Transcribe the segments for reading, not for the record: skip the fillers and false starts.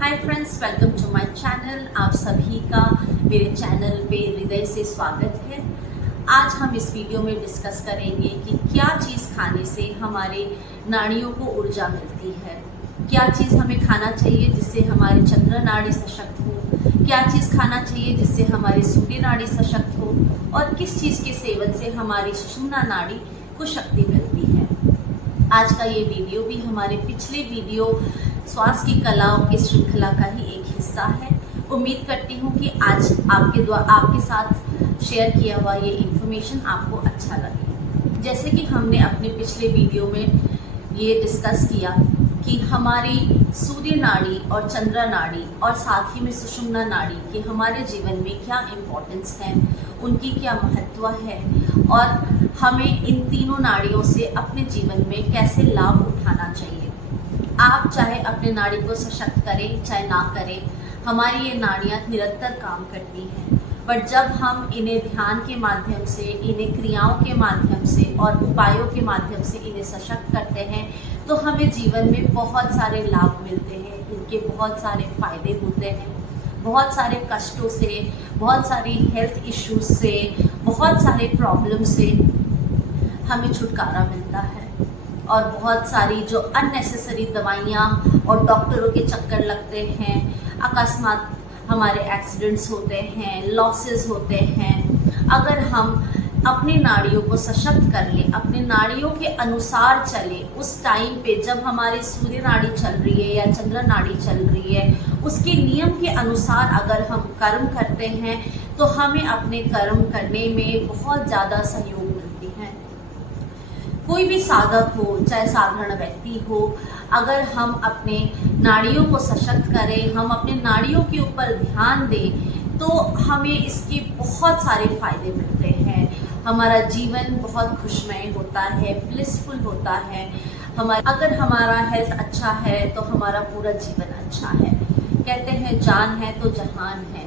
Hi friends, welcome to my channel. आप सभी का मेरे चैनल पे हृदय से स्वागत है। आज हम इस वीडियो में डिस्कस करेंगे कि क्या चीज़ खाने से हमारे नाड़ियों को ऊर्जा मिलती है, क्या चीज़ हमें खाना चाहिए जिससे हमारी चंद्र नाड़ी सशक्त हो, क्या चीज़ खाना चाहिए जिससे हमारी सूर्य नाड़ी सशक्त हो और किस चीज़ के सेवन से हमारी सुषुम्ना नाड़ी को शक्ति मिलती है। आज का ये वीडियो भी हमारे पिछले वीडियो श्वास की कलाओं की श्रृंखला का ही एक हिस्सा है। उम्मीद करती हूँ कि आज आपके साथ शेयर किया हुआ ये इन्फॉर्मेशन आपको अच्छा लगे। जैसे कि हमने अपने पिछले वीडियो में ये डिस्कस किया कि हमारी सूर्य नाड़ी और चंद्र नाड़ी और साथ ही में सुषुम्ना नाड़ी के हमारे जीवन में क्या इम्पोर्टेंस है, उनकी क्या महत्व है और हमें इन तीनों नाड़ियों से अपने जीवन में कैसे लाभ उठाना चाहिए। आप चाहे अपने नाड़ी को सशक्त करें चाहे ना करें, हमारी ये नाड़ियाँ निरंतर काम करती हैं। पर जब हम इन्हें ध्यान के माध्यम से, इन्हें क्रियाओं के माध्यम से और उपायों के माध्यम से इन्हें सशक्त करते हैं तो हमें जीवन में बहुत सारे लाभ मिलते हैं, इनके बहुत सारे फायदे होते हैं। बहुत सारे कष्टों से, बहुत सारी हेल्थ इश्यूज से, बहुत सारे प्रॉब्लम से हमें छुटकारा मिलता है और बहुत सारी जो अननेसेसरी दवाइयाँ और डॉक्टरों के चक्कर लगते हैं, अकस्मात हमारे एक्सीडेंट्स होते हैं, लॉसेस होते हैं, अगर हम अपनी नाड़ियों को सशक्त कर लें, अपने नाड़ियों के अनुसार चले, उस टाइम पे जब हमारी सूर्य नाड़ी चल रही है या चंद्र नाड़ी चल रही है, उसके नियम के अनुसार अगर हम कर्म करते हैं तो हमें अपने कर्म करने में बहुत ज़्यादा सहयोग मिलती है। कोई भी साधक हो चाहे साधारण व्यक्ति हो, अगर हम अपने नाड़ियों को सशक्त करें, हम अपने नाड़ियों के ऊपर ध्यान दें तो हमें इसके बहुत सारे फायदे मिलते हैं। हमारा जीवन बहुत खुशमय होता है, ब्लिसफुल होता है। अगर हमारा हेल्थ अच्छा है तो हमारा पूरा जीवन अच्छा है। कहते हैं जान है तो जहान है।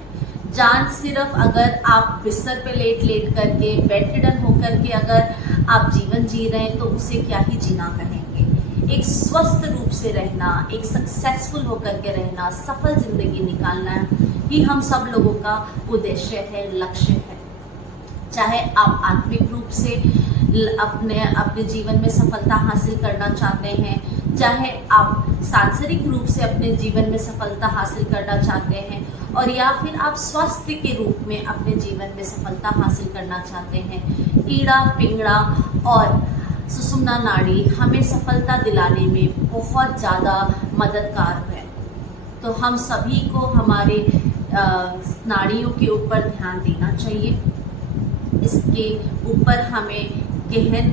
जान सिर्फ अगर आप बिस्तर पे लेट करके, बेड रिडन होकर के अगर आप जीवन जी रहे हैं तो उसे क्या ही जीना कहेंगे। एक स्वस्थ रूप से रहना, एक सक्सेसफुल होकर के रहना, सफल जिंदगी निकालना ही हम सब लोगों का उद्देश्य है, लक्ष्य है। चाहे आप आत्मिक रूप से अपने जीवन में सफलता हासिल करना चाहते हैं, चाहे आप सांसारिक रूप से अपने जीवन में सफलता हासिल करना चाहते हैं और या फिर आप स्वास्थ्य के रूप में अपने जीवन में सफलता हासिल करना चाहते हैं। ईड़ा, पिंगड़ा और सुषुम्ना नाड़ी हमें सफलता दिलाने में बहुत ज़्यादा मददगार है। तो हम सभी को हमारे नाड़ियों के ऊपर ध्यान देना चाहिए, इसके ऊपर हमें गहन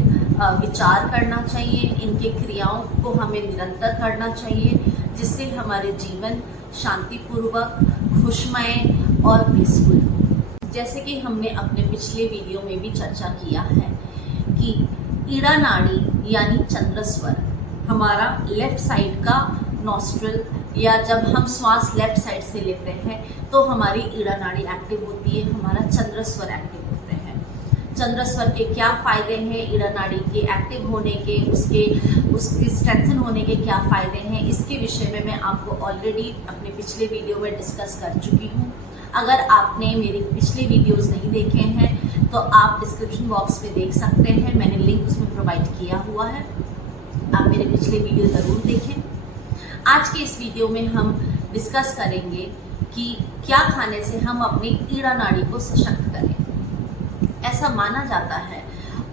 विचार करना चाहिए, इनके क्रियाओं को हमें निरंतर करना चाहिए जिससे हमारे जीवन शांतिपूर्वक, खुशमय और पीसफुल हो। जैसे कि हमने अपने पिछले वीडियो में भी चर्चा किया है कि ईड़ा नाड़ी यानी चंद्रस्वर हमारा लेफ्ट साइड का नॉस्ट्रल, या जब हम श्वास लेफ्ट साइड से लेते हैं तो हमारी ईड़ा नाड़ी एक्टिव होती है, हमारा चंद्रस्वर एक्टिव होते हैं। चंद्रस्वर के क्या फ़ायदे हैं, ईड़ा नाड़ी के एक्टिव होने के, उसके स्ट्रेंथन होने के क्या फ़ायदे हैं, इसके विषय में मैं आपको ऑलरेडी अपने पिछले वीडियो में डिस्कस कर चुकी हूँ। अगर आपने मेरे पिछले वीडियोस नहीं देखे हैं तो आप डिस्क्रिप्शन बॉक्स में देख सकते हैं, मैंने लिंक उसमें प्रोवाइड किया हुआ है, आप मेरे पिछले वीडियो ज़रूर देखें। आज के इस वीडियो में हम डिस्कस करेंगे कि क्या खाने से हम अपनी ईड़ा नाड़ी को सशक्त करें। ऐसा माना जाता है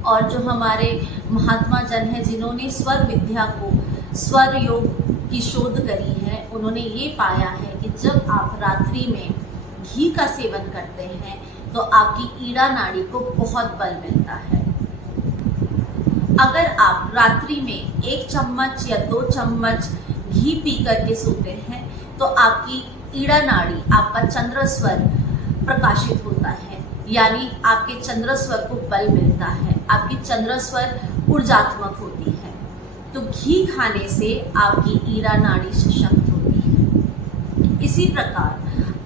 और जो हमारे महात्मा जन हैं जिन्होंने स्वर विद्या को, स्वर योग की शोध करी है, उन्होंने ये पाया है कि जब आप रात्रि में घी का सेवन करते हैं तो आपकी ईड़ा नाड़ी को बहुत बल मिलता है। अगर आप रात्रि में 1 चम्मच या 2 चम्मच घी पी करके सोते हैं तो आपकी ईड़ा नाड़ी, आपका चंद्रस्वर प्रकाशित होता है, यानी आपके चंद्रस्वर को बल मिलता है, आपकी चंद्रस्वर ऊर्जात्मक होती है। तो घी खाने से आपकी ईड़ा नाड़ी सशक्त होती है। इसी प्रकार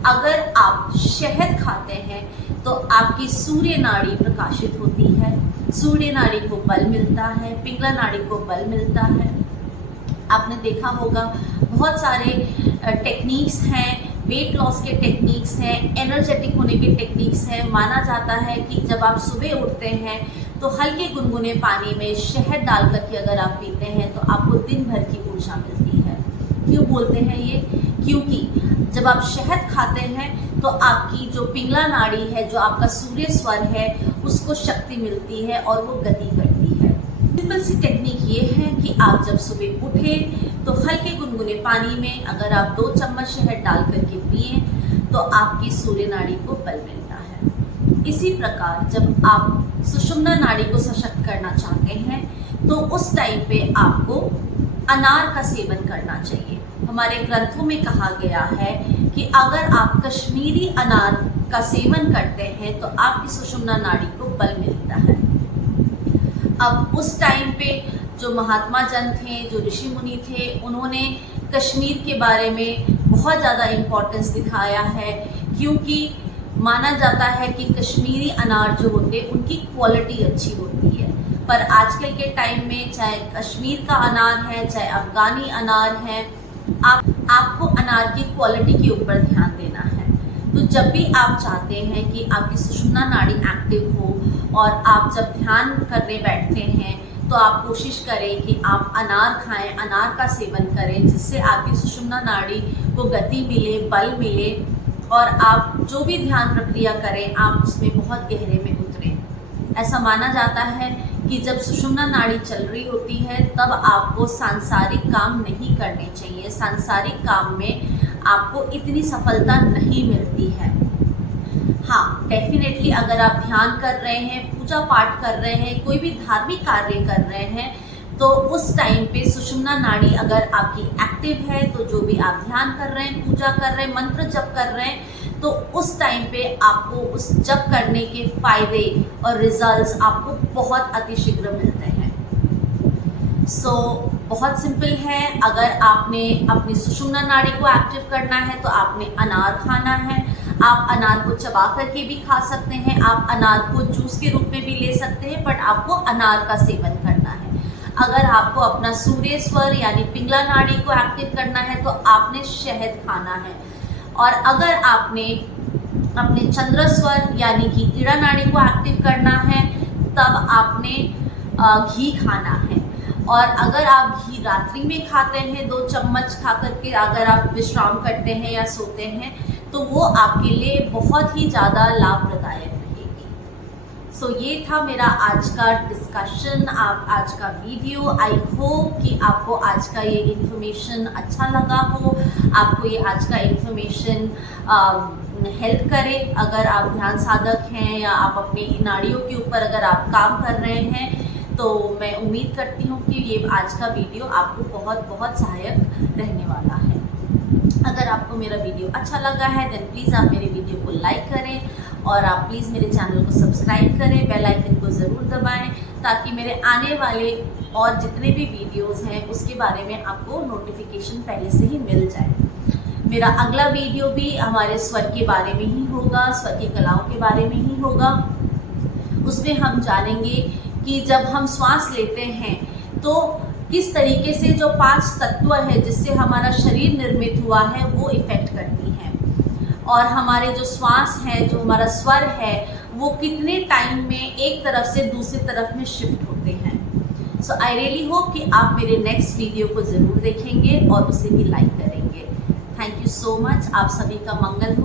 अगर आप शहद खाते हैं तो आपकी सूर्य नाड़ी प्रकाशित होती है, सूर्य नाड़ी को बल मिलता है, पिंगला नाड़ी को बल मिलता है। आपने देखा होगा बहुत सारे टेक्निक्स हैं, वेट लॉस के टेक्निक्स हैं, एनर्जेटिक होने के टेक्निक्स हैं। माना जाता है कि जब आप सुबह उठते हैं तो हल्के गुनगुने पानी में शहद डाल करके अगर आप पीते हैं तो आपको दिन भर की ऊर्जा मिलती है। क्यों बोलते हैं ये? क्योंकि जब आप शहद खाते हैं तो आपकी जो पिंगला नाड़ी है, जो आपका सूर्य स्वर है, उसको शक्ति मिलती है और वो गति करती है। सिंपल सी टेक्निक ये है कि आप जब सुबह उठे तो हल्के गुनगुने पानी में अगर आप 2 चम्मच शहद डाल करके पिए तो आपकी सूर्य नाड़ी को बल मिलता है। इसी प्रकार जब आप सुषुम्ना नाड़ी को सशक्त करना चाहते हैं तो उस टाइम पे आपको अनार का सेवन करना चाहिए। हमारे ग्रंथों में कहा गया है कि अगर आप कश्मीरी अनार का सेवन करते हैं तो आपकी सुषुम्ना नाड़ी को बल मिलता है। अब उस टाइम पे जो महात्मा जन थे, जो ऋषि मुनि थे, उन्होंने कश्मीर के बारे में बहुत ज़्यादा इम्पोर्टेंस दिखाया है, क्योंकि माना जाता है कि कश्मीरी अनार जो होते हैं उनकी क्वालिटी अच्छी होती है। पर आजकल के टाइम में चाहे कश्मीर का अनार है, चाहे अफ़गानी अनार है, आपको अनार की क्वालिटी के ऊपर ध्यान देना है। तो जब भी आप चाहते हैं कि आपकी सुषुम्ना नाड़ी एक्टिव हो और आप जब ध्यान करने बैठते हैं तो आप कोशिश करें कि आप अनार खाएं, अनार का सेवन करें, जिससे आपकी सुषुम्ना नाड़ी को गति मिले, बल मिले और आप जो भी ध्यान प्रक्रिया करें आप उसमें बहुत गहरे में उतरें। ऐसा माना जाता है कि जब सुषुम्ना नाड़ी चल रही होती है तब आपको सांसारिक काम नहीं करने चाहिए। सांसारिक काम में आपको इतनी सफलता नहीं मिलती है। हाँ, डेफिनेटली अगर आप ध्यान कर रहे हैं, पूजा पाठ कर रहे हैं, कोई भी धार्मिक कार्य कर रहे हैं तो उस टाइम पे सुषुम्ना नाड़ी अगर आपकी एक्टिव है तो जो भी आप ध्यान कर रहे हैं, पूजा कर रहे हैं, मंत्र जप कर रहे हैं, तो उस टाइम पे आपको उस जप करने के फायदे और रिजल्ट्स आपको बहुत अतिशीघ्र मिलते हैं। सो बहुत सिंपल है। अगर आपने अपनी सुषुम्ना नाड़ी को एक्टिव करना है तो आपने अनार खाना है। आप अनार को चबा करके भी खा सकते हैं, आप अनार को जूस के रूप में भी ले सकते हैं, बट आपको अनार का सेवन करना है। अगर आपको अपना सूर्य स्वर यानी पिंगला नाड़ी को एक्टिव करना है तो आपने शहद खाना है। और अगर आपने अपने चंद्र स्वर यानी कि ईड़ा नाड़ी को एक्टिव करना है तब आपने घी खाना है। और अगर आप घी रात्रि में खाते हैं, 2 चम्मच खा करके अगर आप विश्राम करते हैं या सोते हैं तो वो आपके लिए बहुत ही ज़्यादा लाभप्रदायक रहेगी। सो ये था मेरा आज का डिस्कशन, आज का वीडियो। आई होप कि आपको आज का ये इन्फॉर्मेशन अच्छा लगा हो, आपको ये आज का इन्फॉर्मेशन हेल्प करे। अगर आप ध्यान साधक हैं या आप अपनी नाड़ियों के ऊपर अगर आप काम कर रहे हैं तो मैं उम्मीद करती हूँ कि ये आज का वीडियो आपको बहुत बहुत सहायक रहने वाला है। अगर आपको मेरा वीडियो अच्छा लगा है देन प्लीज़ आप मेरे वीडियो को लाइक करें और आप प्लीज़ मेरे चैनल को सब्सक्राइब करें, बेल आइकन को ज़रूर दबाएं ताकि मेरे आने वाले और जितने भी वीडियोस हैं उसके बारे में आपको नोटिफिकेशन पहले से ही मिल जाए। मेरा अगला वीडियो भी हमारे स्वर के बारे में ही होगा, स्वर की कलाओं के बारे में ही होगा। उसमें हम जानेंगे कि जब हम श्वास लेते हैं तो किस तरीके से जो 5 तत्व है जिससे हमारा शरीर निर्मित हुआ है वो इफ़ेक्ट करती हैं, और हमारे जो श्वास है, जो हमारा स्वर है, वो कितने टाइम में एक तरफ से दूसरी तरफ में शिफ्ट होते हैं। सो आई रियली होप कि आप मेरे नेक्स्ट वीडियो को ज़रूर देखेंगे और उसे भी लाइक करेंगे। Thank you so much. आप सभी का मंगल हो।